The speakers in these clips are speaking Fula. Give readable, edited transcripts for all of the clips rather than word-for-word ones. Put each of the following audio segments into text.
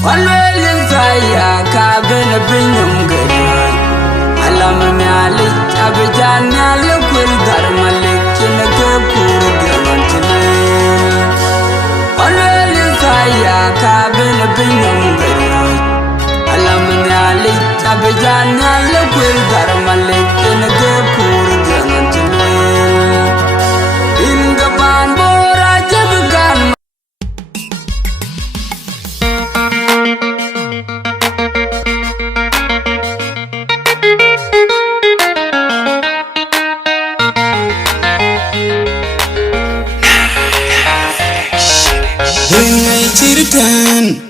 Walwelin saya ka bin binyum gari alam malik abijan alikul dar malik kinake pur garantile Walwelin saya ka bin binyum gari alam malik abijan alikul dar malik kinake pur garantile Inga ban bora jabugan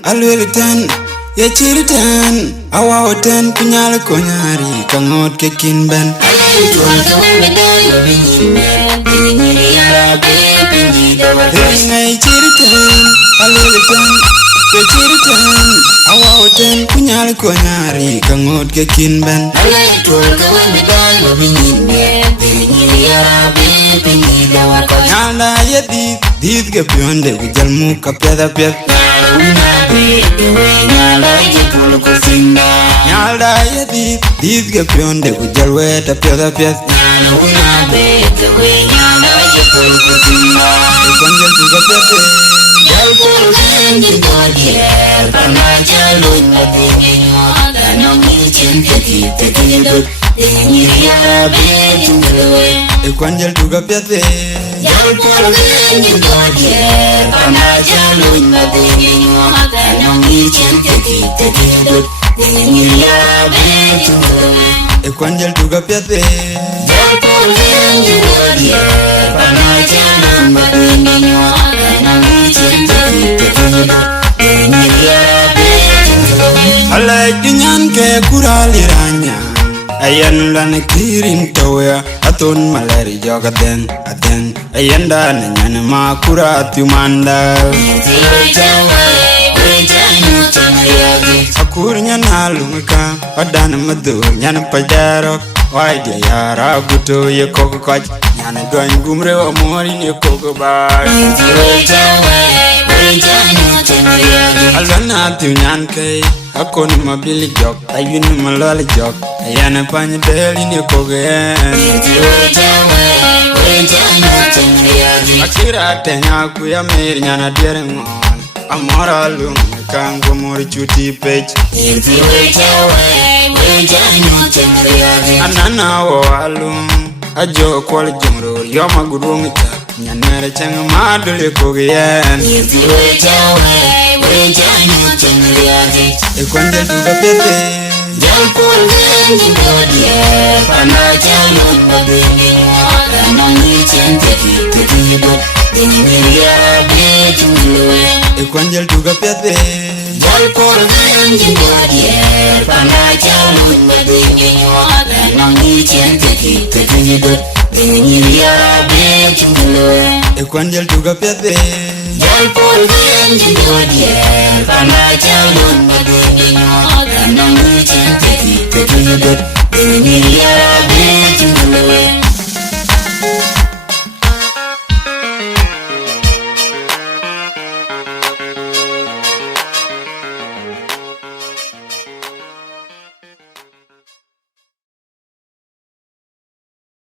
Alwelten, ya chiritan, awaoten punyal konyari kangot ke kinben. Ngay chiritan, alwelten, ya chiritan, awaoten punyal konyari kangot ke kinben. Nyala ya dit ke pionde kujalmu kapeda pet. Nyalda ya dit ke pionde kujalwe ta peda pet. Konjel tu ke pet. Konjel tu ke pet. Konjel tu ke pet. Alay dinyan ke kuraliranya ayan lan kirin tawya aton maleri jogaden aden ayanda nyan ma kuratu manda akurnya nalunga adan madu nyan pajaro wai dia yara guto ye kokoj nyan doan gumre amori ne kokobay alana tu nyan kai akon mabili jok ayun malali jok ayana pany deli ne kogen akira tenya ku ya mer nyana dereng amora lum kango mori chuti pech anana wo alum ajo kwal jumro yoma gurung ta nyanere chang madule kogen Konjel tu ke pet. Jampur genji bodie pana jalun badini anangi chente kitido diniya bejulwe Konjel tu ke pet. Jampur genji bodie pana jalun badini anangi chente kitido diniya bejulwe Konjel tu ke pet. Jampur genji bodie pana jalun badini anangi chente kitido diniya bejulwe